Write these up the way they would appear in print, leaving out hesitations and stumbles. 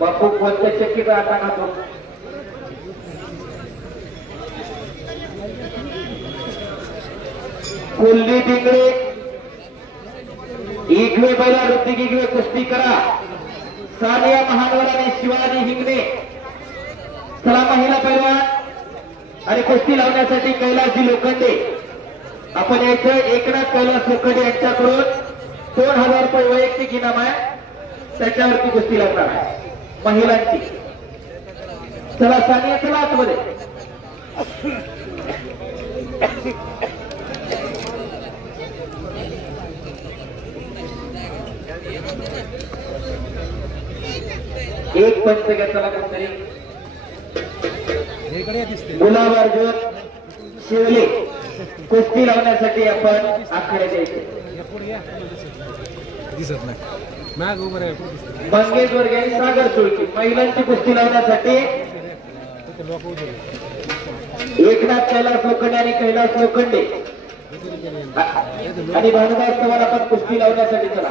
बापू कोणत्या शक्यता आता खातो कोल्ली टिंगळे इगवे बैला ऋतिक इगवे कुस्ती करा सानिया महानवर आणि शिवाजी हिंगणे चला महिला पैलवान आणि कुस्ती लावण्यासाठी कैलासजी लोखंडे आपण यायचं एकनाथ कैलास लोखंडे यांच्याकडून 2000 रुपये वैयक्तिक इनाम आहे त्याच्यावरती कुस्ती लागणार आहे महिलांची चला सानिया चला आतमध्ये एक पंच घ्या चला कोणतरी गुलाब अर्जुन शिवले कुस्ती लावण्यासाठी आपण आखाड्यात यायचे दिसत नाही मंगेश वर्गे सागर सुळकी महिलांची कुस्ती लावण्यासाठी एकनाथ कैलास लोखंडे आणि कैलास लोखंडे आणि भानुदास चव्हाण आपण कुस्ती लावण्यासाठी चला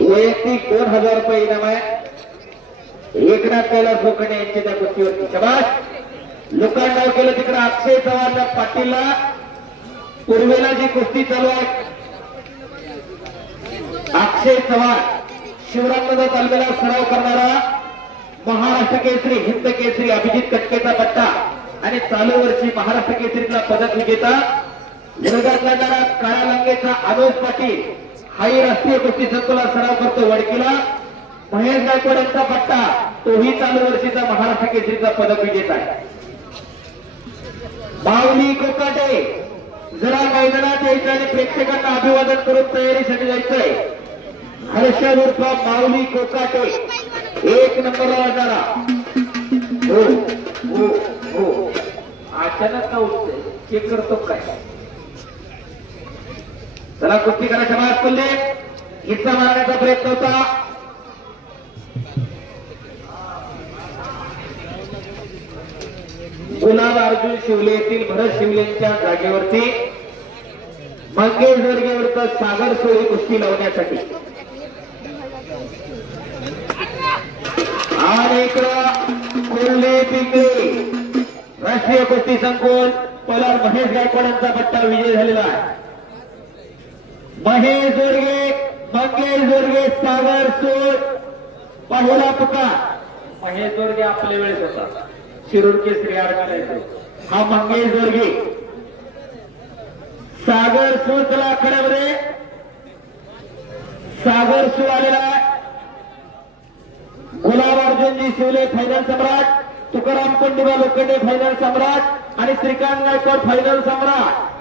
वैयक्तिक 2000 रुपये इनाम आहे एकनाथ कैलास लोखंडे यांच्या त्या कुस्तीवरती शाबास लोकांना नाव केलं तिकडे अक्षय चव्हाण पाटीलला पूर्वेला जी कुस्ती चालू आहे अक्षय चव्हाण शिवरामनगर तालुक्याला सराव करणारा महाराष्ट्र केसरी हिंद केसरी अभिजित कटकेचा पट्टा आणि चालू वर्षी महाराष्ट्र केसरीतला पदक विजेता विरोधात काळ्या लंगेचा अनुज पाटील हाही राष्ट्रीय कुस्ती संकुला सराव करतो वडकीला महेश गायकवाड यांचा पट्टा तोही चालू वर्षीचा महाराष्ट्र केसरीचा पदक विजेता आहे माऊली कोकाटे जरा मैदानात यायचं आणि प्रेक्षकांना अभिवादन करून तयारीसाठी जायचंय हर्षद उर्फ माऊली कोकाटे 1 नंबरला जरा हो हो हो अचानक का उठते चेक करतो काय चला कुस्ती करा समाज कोल्हे हिस्सा मारण्याचा प्रयत्न होता गुलाब अर्जुन शिवले येथील भरत शिवलेंच्या जागेवरती मंगेश वर्गेवरचा सागर सोळी कुस्ती लावण्यासाठी आणि इकडं कोल्हे पिंगळे राष्ट्रीय कुस्ती संकुल पलार महेश गायकवाडांचा पट्टा विजय झालेला आहे महेश जोरगे मंगेश जोरगे सागर सोळ पहिला पुकार महेश जोरगे आपल्या वेळेस होता शिरूर केसरी आर्मी हा मंगेश जोरगे सागर सोळ चला आखाड्यामध्ये सागर सोळ आलेला आहे गुलाब अर्जुनजी शिवले फायनल सम्राट तुकाराम पंडिबा लोखंडे फायनल सम्राट आणि श्रीकांत गायकवाड फायनल सम्राट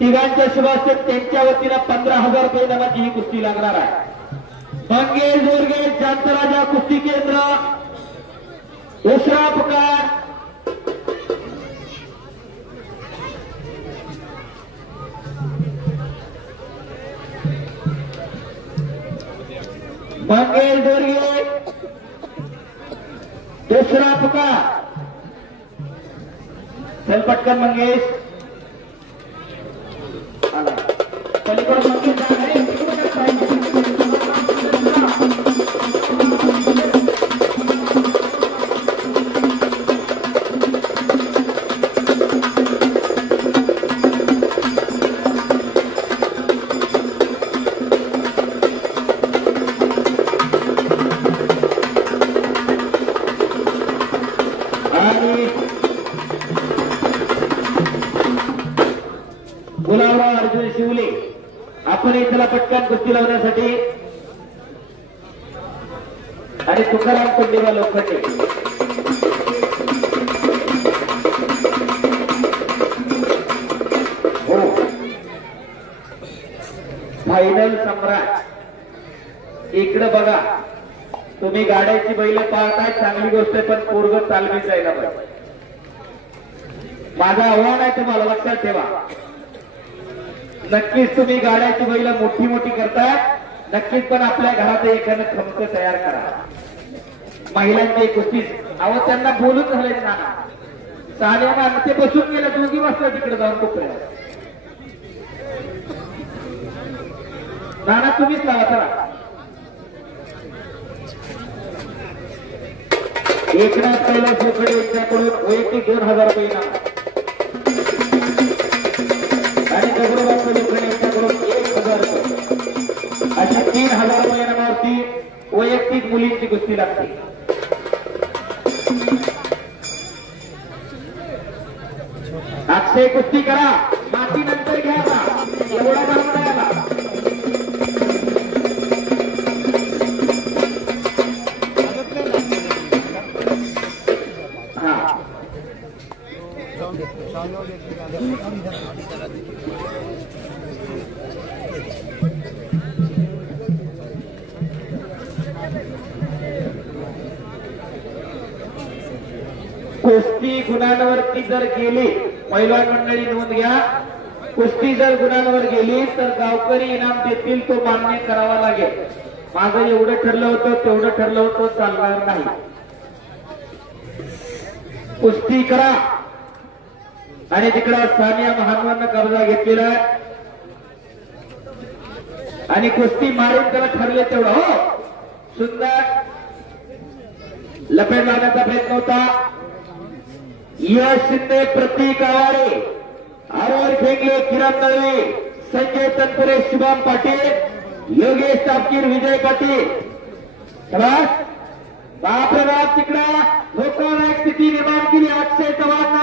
तिघांच्या शुभास्ते त्यांच्या वतीनं 15,000 रुपये इनामाची ही कुस्ती लागणार आहे मंगेश जोरगे शांतराजा कुस्ती केंद्र दुसरा पुकार मंगेश जोरगे दुसरा पुकार चल पटकन मंगेश पलीकडे मंगेश गुलाबराव अर्जुन शिवले आपण इथला पटकन कुस्ती लावण्यासाठी आणि तुकाराम पंडिबा लोखंडे हो फायनल सम्राट इकडे बघा तुम्ही गाड्याची बैल पाहताय चांगली गोष्ट आहे पण पोरग तालमीत जायला पाहिजे माझं आव्हान आहे तुम्हाला लक्षात ठेवा नक्कीच तुम्ही गाड्याची बैल मोठी मोठी करताय नक्कीच पण आपल्या घरात एखादं खमक तयार करा महिलांचे कुस्ती अहो त्यांना बोलून झाले नाना सान्या ते बसून गेल्या दोघी वाजता तिकडे जाऊन कोपऱ्यात नाना तुम्हीच लावा चला एकनाथ कैलास जोखडे यांच्याकडून वैयक्तिक 2000 रुपये इनाम आणि दगडूबापू जोखडे यांच्याकडून 1000 रुपये अशा 3000 रुपये इनामावरती वैयक्तिक मुलींची कुस्ती लागते. अक्षय कुस्ती करा माती नंतर घ्या एवढा बरोबर आहे आला कुस्ती गुणांवरती जर गेली पैलवान मंडळी नोंद घ्या कुस्ती जर गुणांवर गेली तर गावकरी इनाम देतील तो मान्य करावा लागेल. माझं एवढं ठरलं होतं तेवढं ठरलं होतं चालणार नाही. कुस्ती करा आणि तिकडे सानिया महानवरनं कब्जा घेतलेला आहे आणि कुस्ती मारून त्याला ठरले तेवढं हो सुंदर लपेट लावण्याचा प्रयत्न होता. यश शिंदे प्रतीक आवारे आरोर खेंगले किरण दळवे संजय तनपुरे शुभम पाटील योगेश तापकीर विजय पाटील बापरे बाप तिकडे धोकादायक स्थिती निर्माण केली. अक्षय चव्हाण